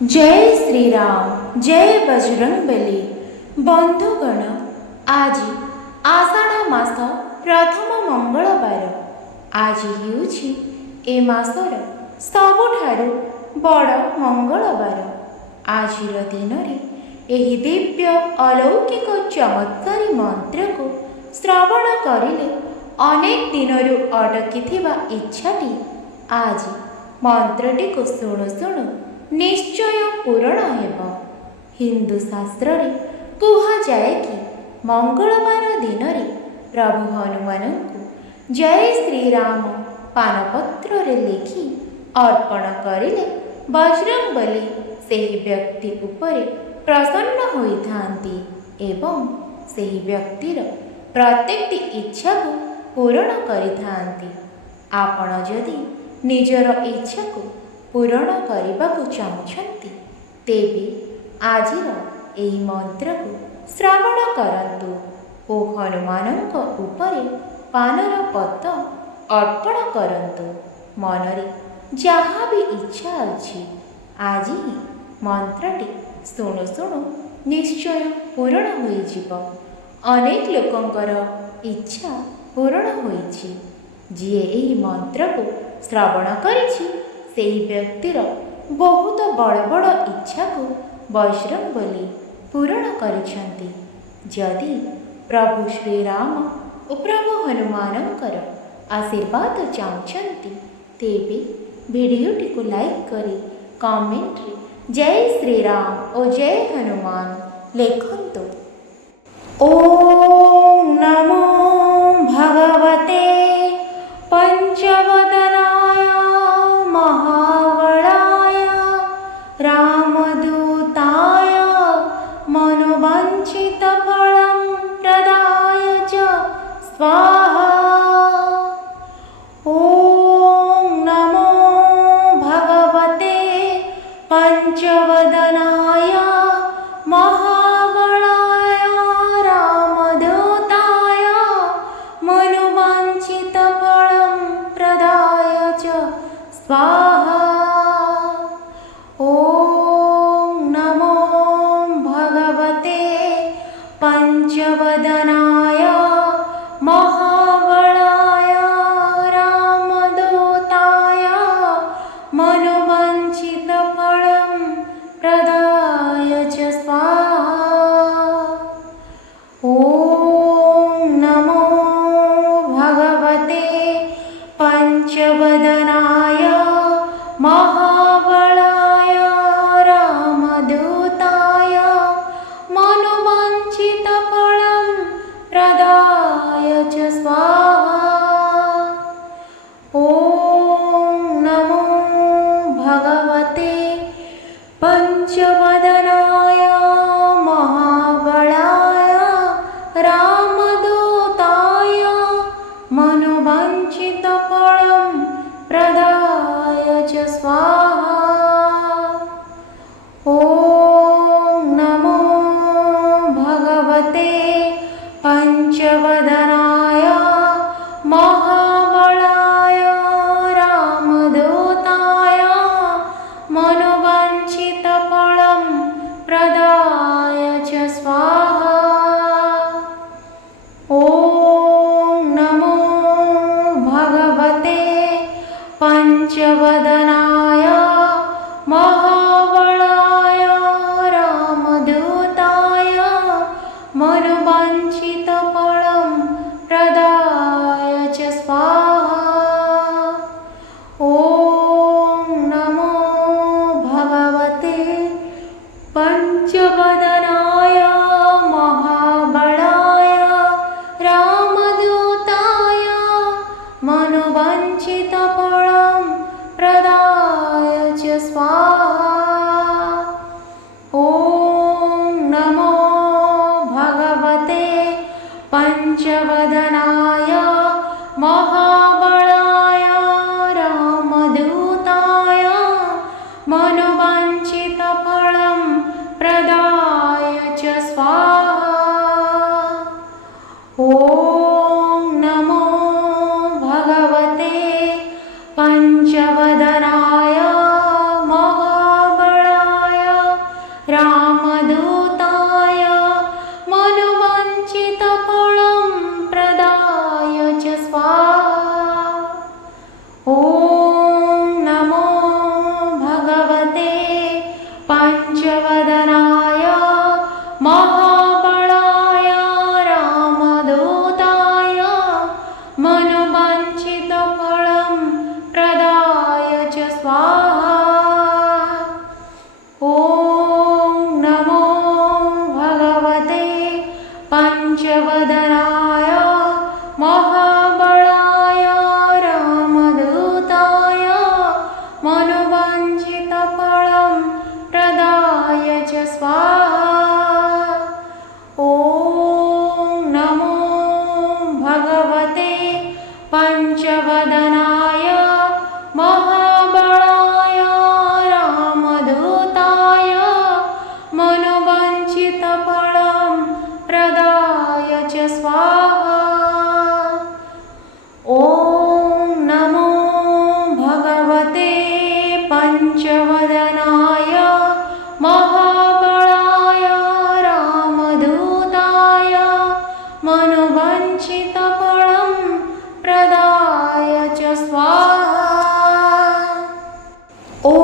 जय श्रीराम जय बजरंगबली। बंधुगण, आज आषाढ़ मास प्रथम मंगलवार। आज हेउछि ए मासर सबुठारु बड़ मंगलवार। आजिर दिन एही दिव्य अलौकिक चमत्कारी मंत्र को श्रवण करिले अनेक दिनरु अटकी थिबा इच्छाटी आज मंत्रटी को शुणु शुणु निश्चय पूरण हेब। हिंदू शास्त्र रे कुहा जाए कि मंगलवार दिन रे प्रभु हनुमान को जय श्रीराम पानपत्र रे लिखि अर्पण करिले बजरंगबली सेही व्यक्ति उपरे प्रसन्न होइथांती एवं सेही व्यक्तिर प्रत्येकटी इच्छा को पूरण करिथांती। आपण जदि निजर इच्छा को पूरण करने को चाहते तेबे आजिर एही मंत्र को श्रवण करंतु ओ हनुमान उपरे पानर पत अर्पण करंतु। मनरे जहाँ भी इच्छा अच्छी आज ही मंत्रटी शुणु शुणु निश्चय पूरण हो। अनेक लोकंकर इच्छा पूरण होइछि। जिए एही मंत्र को श्रवण करिछि सेही व्यक्तिर बहुत बड़ बड़ इच्छा को बजरंगबली पूरण करिछंती। जदि प्रभु श्रीराम और प्रभु हनुमानकर आशीर्वाद चाहते तेबे वीडियोटी को लाइक करी कमेंट रे जय श्रीराम और जय हनुमान लिखंतु। ओम नमो भगवते पंचवदनाय महाबलाय रामदूताय मनोवांछितफलं प्रदाय च स्वाहा। ओम नमो भगवते पंचवदनाय महाबलाय रामदूताय मनोवांछितफलं प्रदाय च स्वाहा। ओम नमो भगवते पंचवदनाय महाबलाय रामदूताय मनोवांछितफलं प्रदाय च स्वाहा। ओम नमो भगवते पंचवदनाय महाबलाय रामदूताय मनोवांछितफलं प्रदाय च स्वाहा। ओम नमो भगवते पंचवदनाय महाबलाय रामदूताय मनोवांछितफलं प्रदाय च स्वाहा। ओम नमो भगवते पंचवदनाय महाबलाय रामदूताय मनोवांछितफलं प्रदाय च स्वाहा। ओम नमो भगवते पंचवदनाय महाबलाय रामदूताय मनोवांछितफलं प्रदाय च स्वाहा। ओम नमो भगवते पंचवदनाय महाबलाय रामदूताय मनोवांछितफलं प्रदाय च स्वाहा। ओम नमो भगवते पंचवदनाय महाबलाय रामदूताय मनोवांछितफलं प्रदाय पञ्चवदनाय महाबलाय रामदूताय मनोवाञ्छितफलं प्रदाय च स्वाहा। ॐ नमो भगवते पञ्चवदनाय महाबलाय रामदूताय मनोवाञ्छितफलं प्रदाय च स्वाहा। ॐ नमो भगवते पञ्चवदनाय महाबलाय रामदूताय मनोवाञ्छितफलं प्रदाय च स्वाहा। ॐ नमो भगवते पञ्चवदनाय महाबलाय रामदूताय मनोवाञ्छितफलं प्रदाय च स्वाहा। ॐ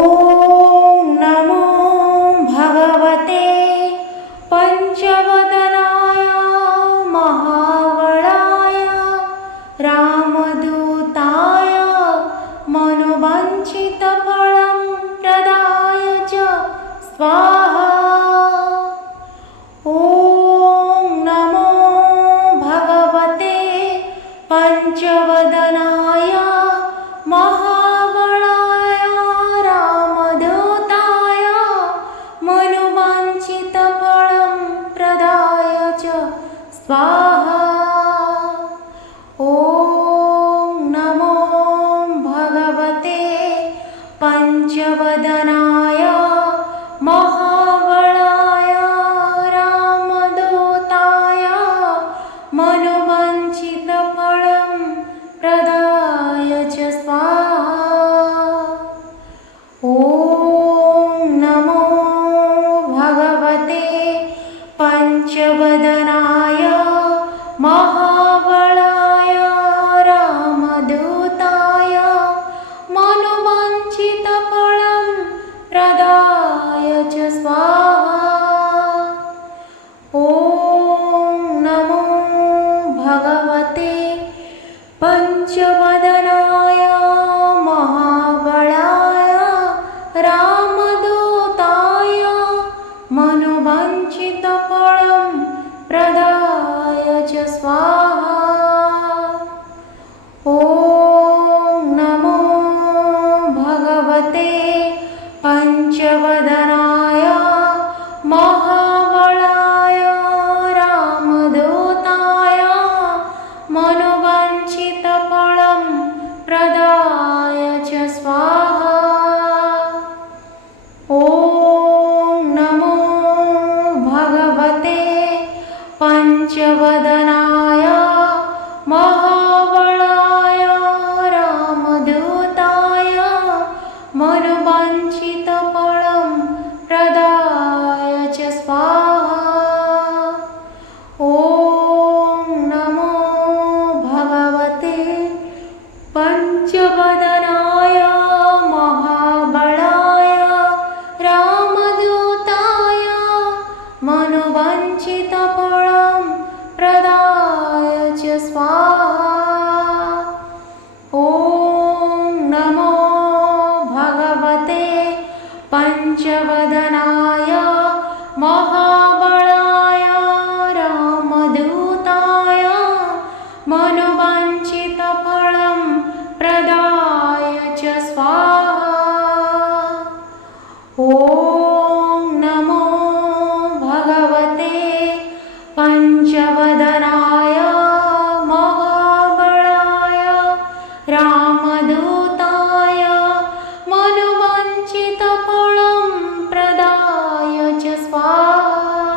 नमो भगवते पञ्चवदनाय महाबलाय रामदूताय मनोवाञ्छितफलं प्रदाय च स्वाहा। ॐ नमो भगवते पञ्चवदनाय महाबलाय रामदूताय मनोवाञ्छितफलं प्रदाय च स्वाहा। ॐ नमो भगवते पञ्चवदनाय महाबलाय रामदूताय मनोवाञ्छितफलं प्रदाय च स्वाहा। ॐ नमो भगवते पञ्चवदनाय महाबलाय रामदूताय मनोवाञ्छितफलं प्रदाय च स्वाहा। ॐ नमो भगवते पञ्चवदनाय महाबलाय रामदूताय मनोवाञ्छितफलं प्रदाय च स्वाहा। ॐ नमो भगवते पञ्चवदनाय महाबलाय रामदूताय मनोवाञ्छितफलं प्रदाय च स्वाहा। ॐ नमो भगवते पञ्चवदनाय महाबलाय रामदूताय मनोवाञ्छितफलं प्रदाय च स्वाहा। ॐ नमो भगवते पञ्चवदनाय महाबलाय रामदूताय मनोवाञ्छितफलं प्रदाय च स्वाहा। ॐ नमो भगवते पञ्चवदनाय महाबलाय रामदूताय मनोवाञ्छितफलं प्रदाय च स्वाहा। ॐ नमो भगवते पञ्चवदनाय महाबलाय रामदूताय मनोवाञ्छितफलं प्रदाय च स्वाहा।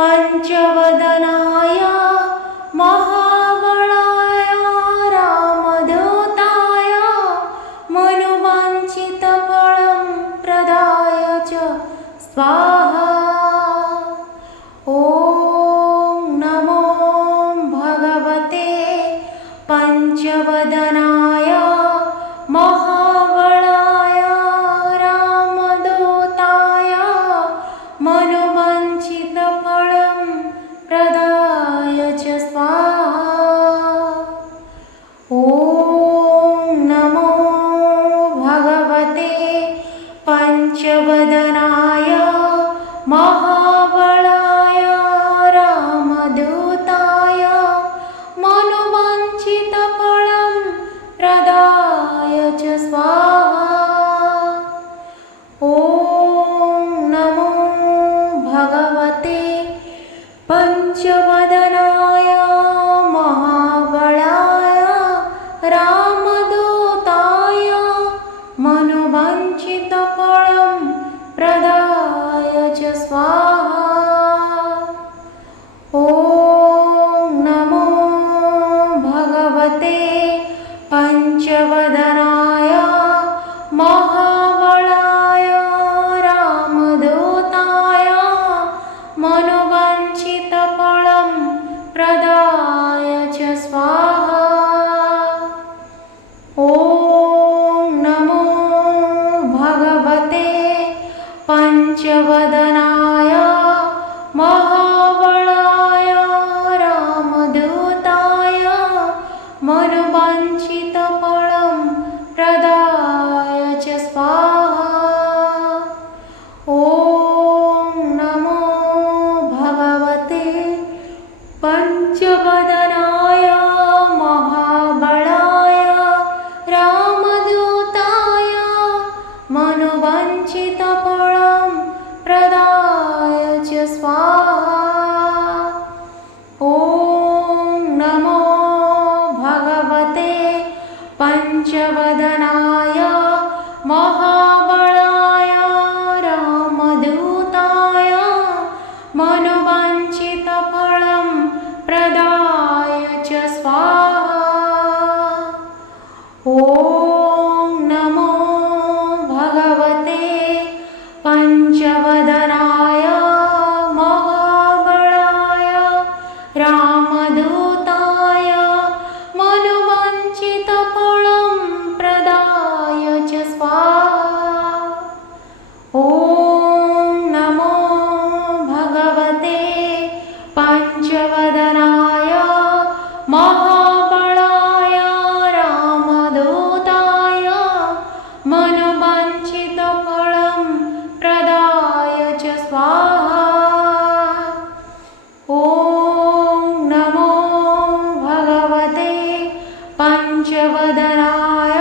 पंचवदनाय महाबलाय रामदूताय मनोवाञ्छितफलं प्रदाय च स्वाहा। ॐ नमो भगवते पंचवदनाय महाबलाय रामदूताय मनोवाञ्छितफलं प्रदाय च स्वाहा। ॐ नमो भगवते पंचवदनाय महाबलाय रामदूताय मनोवाञ्छितफलं प्रदाय च स्वाहा। ॐ नमो भगवते पंचवदनाय महाबलाय रामदूताय मनोवाञ्छितफलं प्रदाय च स्वाहा। ॐ नमो भगवते पंचवदनाय महाबलाय रामदूताय मनोवाञ्छितफलं प्रदाय च स्वाहा। ॐ नमो भगवते पंचवदनाय महाबलाय रामदूताय मनोवाञ्छितफलं प्रदाय च स्वाहा। ॐ नमो भगवते पंचवदनाय महाबलाय रामदूताय मनोवाञ्छितफलं प्रदाय च स्वाहा। ॐ नमो भगवते पंचवदनाय महाबलाय रामदूताय मनोवाञ्छितफलं प्रदाय च स्वाहा। ॐ नमो भगवते पंचवदनाय महाबलाय रामदूताय मनोवाञ्छितफलं प्रदाय च स्वाहा। ॐ नमो भगवते पंचवदनाय महाबलाय रामदूताय मनोवाञ्छितफलं प्रदाय च स्वाहा। ॐ नमो भगवते पंचवदनाय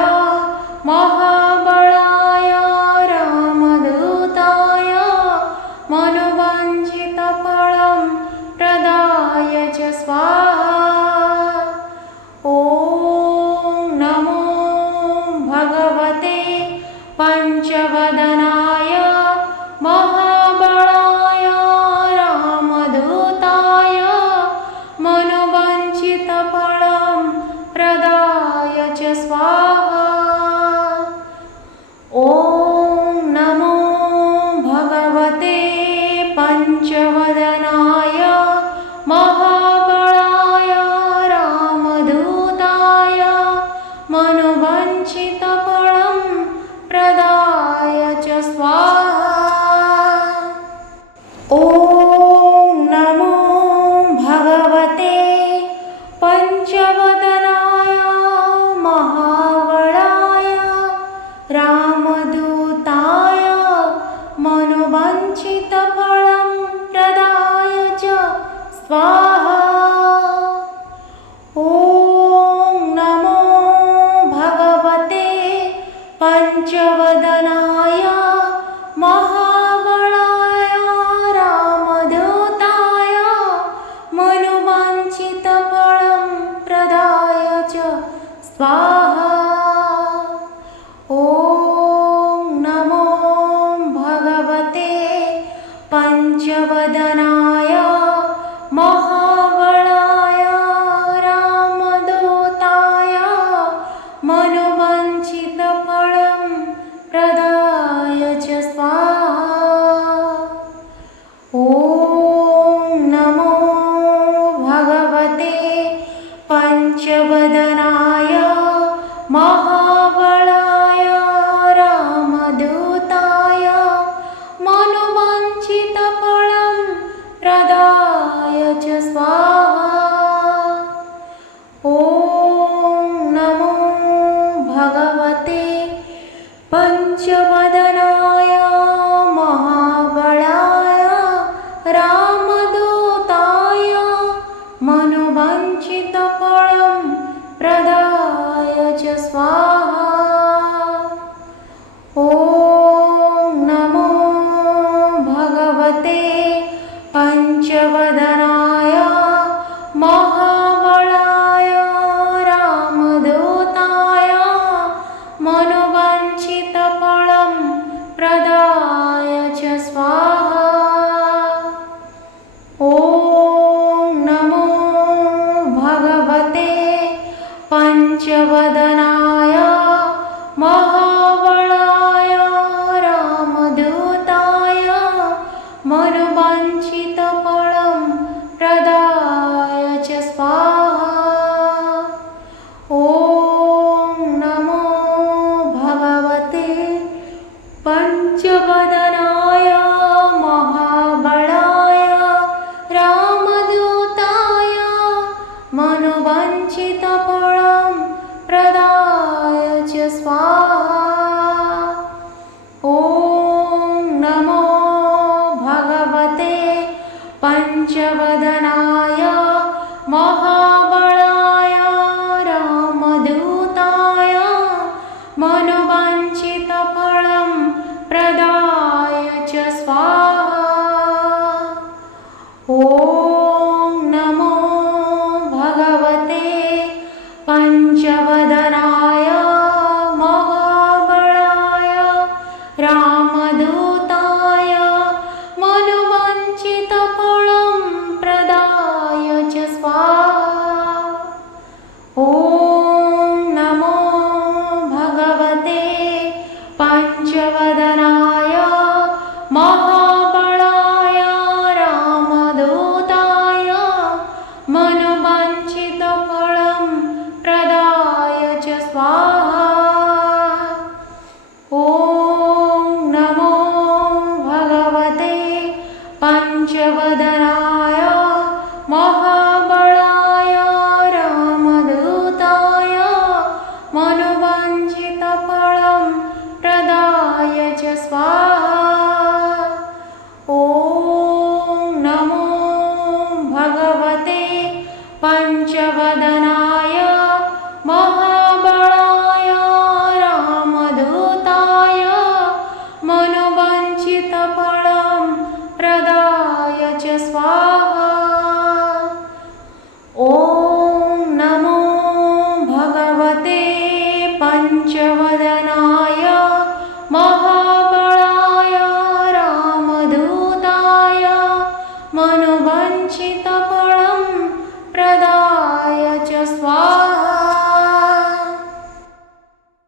महाबलाय रामदूताय मनोवाञ्छितफलं प्रदाय च स्वाहा। ॐ नमो भगवते पंचवदनाय महाबलाय रामदूताय मनोवाञ्छितफलं प्रदाय च स्वाहा। ॐ नमो भगवते पंचवदनाय महाबलाय रामदूताय मनोवाञ्छितफलं प्रदाय च स्वाहा। ॐ नमो भगवते पंचवदनाय महाबलाय रामदूताय मनोवाञ्छितफलं प्रदाय च स्वाहा। ॐ नमो भगवते पंचवदनाय महाबलाय रामदूताय मनोवाञ्छितफलं प्रदाय च स्वाहा। ॐ नमो भगवते पंचवदनाय पञ्चवदनाय महाबलाय रामदूताय मनोवाञ्छितफलं प्रदाय च स्वाहा। ॐ नमो भगवते पञ्चवदनाय महाबलाय रामदूताय मनोवाञ्छितफलं प्रदाय च स्वाहा। ॐ नमो भगवते पञ्चवदनाय महाबलाय रामदूताय मनोवाञ्छितफलं प्रदाय च स्वाहा। ॐ नमो भगवते पञ्चवदनाय महाबलाय रामदूताय मनोवाञ्छितफलं प्रदाय च स्वाहा। ॐ नमो भगवते पञ्चवदनाय महाबलाय रामदूताय मनोवाञ्छितफलं प्रदाय च स्वाहा। ॐ नमो भगवते पञ्चवदनाय